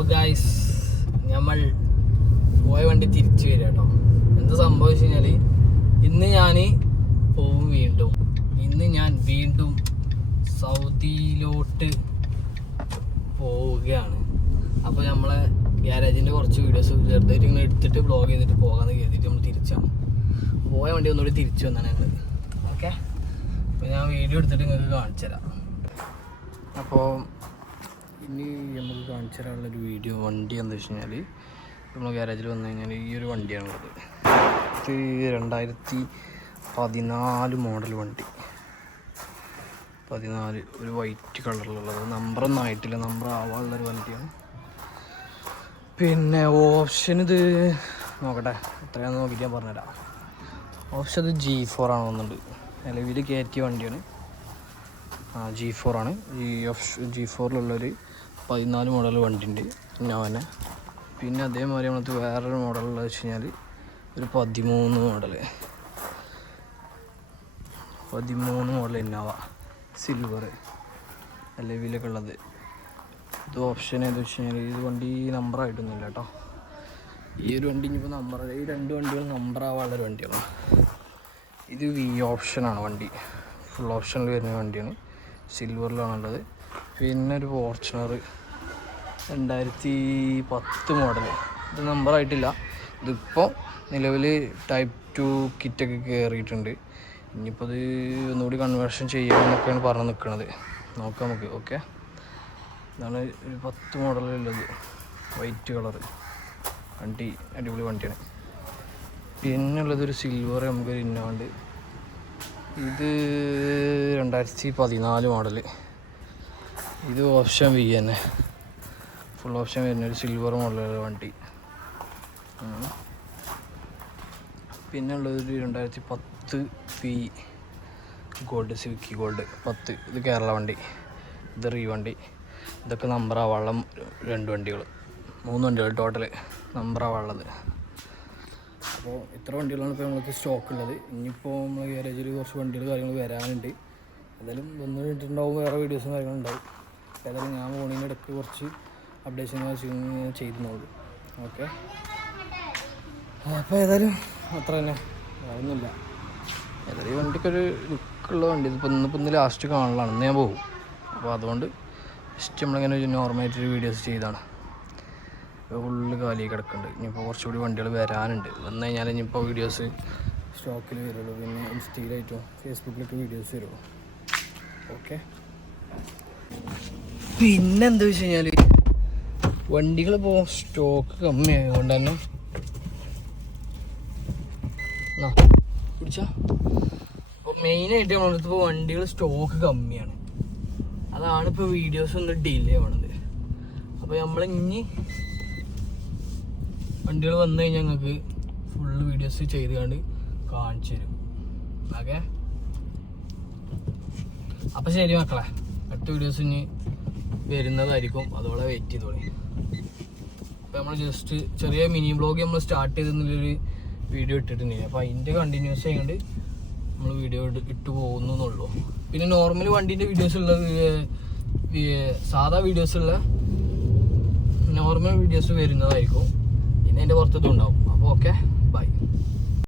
അപ്പൊ ഗായ്സ് നമ്മൾ പോയ വണ്ടി തിരിച്ചു വരിക കേട്ടോ. എന്താ സംഭവം വെച്ച് കഴിഞ്ഞാൽ ഇന്ന് ഞാൻ പോവും വീണ്ടും. ഇന്ന് ഞാൻ വീണ്ടും സൗദിയിലോട്ട് പോവുകയാണ്. അപ്പോൾ നമ്മളെ ഗ്യാരേജിന്റെ കുറച്ച് വീഡിയോസ് ചെറുതായിട്ട് ഇങ്ങനെ എടുത്തിട്ട് ബ്ലോഗ് ചെയ്തിട്ട് പോകാമെന്ന് കരുതിയിട്ട് നമ്മൾ തിരിച്ചാണ്. പോയ വണ്ടി ഒന്നുകൂടി തിരിച്ചു വന്നാണ് ഞങ്ങൾ ഓക്കെ അപ്പോൾ ഞാൻ വീഡിയോ എടുത്തിട്ട് നിങ്ങൾക്ക് കാണിച്ചു തരാം അപ്പോൾ ഇനി നമുക്ക് കാണിച്ചു തരാനുള്ളൊരു വീഡിയോ വണ്ടി എന്ന് വെച്ച് കഴിഞ്ഞാൽ നമ്മൾ ഗ്യാരേജിൽ വന്നു കഴിഞ്ഞാൽ ഈ ഒരു വണ്ടിയാണുള്ളത് രണ്ടായിരത്തി പതിനാല് മോഡൽ വണ്ടി. പതിനാല് ഒരു വൈറ്റ് കളറിലുള്ളത് നമ്പറൊന്നും ആയിട്ടില്ല. നമ്പർ ആവാനുള്ളൊരു വണ്ടിയാണ്. പിന്നെ ഓപ്ഷൻ ഇത് നോക്കട്ടെ. എത്രയാണെന്ന് നോക്കിയിട്ട് ഞാൻ പറഞ്ഞുതരാം. ഓപ്ഷൻ ഇത് ജി ഫോർ ആണ് തോന്നുന്നുണ്ട്. നിലവിൽ കയറ്റിയ വണ്ടിയാണ്. ജി ഫോറാണ് ഈ എഫ് ജി ഫോറിലുള്ളൊരു പതിനാല് മോഡൽ വണ്ടി ഉണ്ട് ഇന്നോവനെ പിന്നെ അതേമാതിരി നമ്മളത് വേറൊരു മോഡലുള്ളത് വെച്ച് കഴിഞ്ഞാൽ ഒരു പതിമൂന്ന് മോഡൽ പതിമൂന്ന് മോഡൽ ഇന്നോവ. സിൽവർ നിലവിലൊക്കെ ഉള്ളത്. ഇത് ഓപ്ഷൻ ഏത് വെച്ച് കഴിഞ്ഞാൽ ഇത് വണ്ടി നമ്പർ ആയിട്ടൊന്നുമില്ല കേട്ടോ. ഈ ഒരു വണ്ടി ഇനിയിപ്പോൾ നമ്പർ ഈ രണ്ട് വണ്ടികൾ നമ്പർ ആവാനുള്ളൊരു വണ്ടിയാണ് ഇത് വി ഓപ്ഷനാണ് വണ്ടി. ഫുൾ ഓപ്ഷനിൽ വരുന്ന വണ്ടിയാണ്. സിൽവറിലാണുള്ളത്. പിന്നെ ഒരു ഫോർച്ചുനർ രണ്ടായിരത്തി പത്ത് മോഡൽ ഇത് നമ്പർ ആയിട്ടില്ല. ഇതിപ്പോൾ നിലവിൽ ടൈപ്പ് ടു കിറ്റൊക്കെ കയറിയിട്ടുണ്ട് ഇനിയിപ്പോൾ ഇത് ഒന്നുകൂടി കൺവേർഷൻ ചെയ്യാമെന്നൊക്കെയാണ് പറഞ്ഞു നിൽക്കുന്നത് നോക്കാം നമുക്ക് ഓക്കെ ഇതാണ് ഒരു പത്ത് മോഡലുള്ളത് വൈറ്റ് കളർ വണ്ടി അടിപൊളി വണ്ടിയാണ്. പിന്നെ ഉള്ളത് ഒരു സിൽവർ നമുക്കൊരു ഇന്നോണ്ട് ഇത് രണ്ടായിരത്തി പതിനാല് മോഡൽ ഇത് ഓപ്ഷൻ വി തന്നെ. ഫുൾ ഓപ്ഷൻ വരുന്ന ഒരു സിൽവർ മോഡലുള്ള വണ്ടി. പിന്നെ ഉള്ളത് രണ്ടായിരത്തി പത്ത് പി ഗോൾഡ് സിവിക്കി ഗോൾഡ് പത്ത്. ഇത് കേരള വണ്ടി. ഇത് റീ വണ്ടി. ഇതൊക്കെ നമ്പറാ വള്ളം രണ്ട് വണ്ടികൾ മൂന്ന് വണ്ടികൾ ടോട്ടൽ നമ്പറാവാനുള്ളത് അപ്പോൾ ഇത്ര വണ്ടികളാണ് ഇപ്പോൾ നമ്മൾക്ക് സ്റ്റോക്ക് ഉള്ളത്. ഇനിയിപ്പോൾ നമ്മൾ ഗ്യാരേജിൽ കുറച്ച് വണ്ടികൾ കാര്യങ്ങൾ വരാനുണ്ട്. ഏതായാലും ഒന്ന് കഴിഞ്ഞിട്ടുണ്ടാവും വേറെ വീഡിയോസും കാര്യങ്ങളുണ്ടാവും ഏതായാലും ഞാൻ ഫോണിന്റെ ഇടയ്ക്ക് കുറച്ച് അപ്ഡേഷൻ ചെയ്യുന്നുള്ളൂ ഓക്കെ അപ്പോൾ ഏതായാലും അത്ര തന്നെ. വേറൊന്നുമില്ല. ഏതായാലും വണ്ടിക്കൊരു ലുക്കുള്ള വണ്ടി. ഇതിപ്പോൾ ഇന്നിപ്പോൾ ഇന്ന് ലാസ്റ്റ് കാണലാണ്. ഇന്ന് ഞാൻ പോകും. അപ്പോൾ അതുകൊണ്ട് ജസ്റ്റ് നമ്മളിങ്ങനെ നോർമലായിട്ടൊരു വീഡിയോസ് ചെയ്താണ്. ഫുള്ള് കാലി കിടക്കുന്നുണ്ട് ഇനിയിപ്പോൾ കുറച്ചുകൂടി വണ്ടികൾ വരാനുണ്ട്. വന്നു കഴിഞ്ഞാൽ ഇനിയിപ്പോൾ വീഡിയോസ് സ്റ്റോക്കിൽ വരുള്ളൂ. പിന്നെ ഇൻസ്റ്റയിലായിട്ടും ഫേസ്ബുക്കിലൊക്കെ വീഡിയോസ് വരുള്ളൂ. ഓക്കെ പിന്നെ എന്താ വെച്ച് കഴിഞ്ഞാൽ വണ്ടികൾ ഇപ്പോൾ സ്റ്റോക്ക് കമ്മി ആയതുകൊണ്ട് തന്നെ പിടിച്ചാ അപ്പോൾ മെയിനായിട്ട് നമ്മളിപ്പോൾ വണ്ടികൾ സ്റ്റോക്ക് കമ്മിയാണ്. അതാണ് ഇപ്പോൾ വീഡിയോസ് ഒന്ന് ഡിലേ ആവണത്. അപ്പോൾ നമ്മൾ ഇനി വണ്ടികൾ വന്നു കഴിഞ്ഞാൽ ഞങ്ങൾക്ക് ഫുള്ള് വീഡിയോസ് ചെയ്ത് കണ്ട് കാണിച്ചു തരും. ഓക്കെ? അപ്പം ശരി മക്കളെ അടുത്ത വീഡിയോസ് ഇനി വരുന്നതായിരിക്കും. അതോടെ വെയിറ്റ് ചെയ്തോളി. അപ്പം നമ്മൾ ജസ്റ്റ് ചെറിയ മിനി ബ്ലോഗ് നമ്മൾ സ്റ്റാർട്ട് ചെയ്തെന്നുള്ളൊരു വീഡിയോ ഇട്ടിട്ടുണ്ട് അപ്പോൾ അതിന്റെ കണ്ടിന്യൂസ് ആയിട്ട് നമ്മൾ വീഡിയോ ഇട്ട് പോകുന്നു എന്നുള്ളൂ പിന്നെ നോർമൽ വണ്ടീന്റെ വീഡിയോസ് ഉള്ള സാധാ വീഡിയോസ് ഉള്ള നോർമൽ വീഡിയോസ് വരുന്നതായിരിക്കും. പിന്നെ അതിന്റെ പുറത്തതും ഉണ്ടാവും. അപ്പോൾ ഓക്കെ ബൈ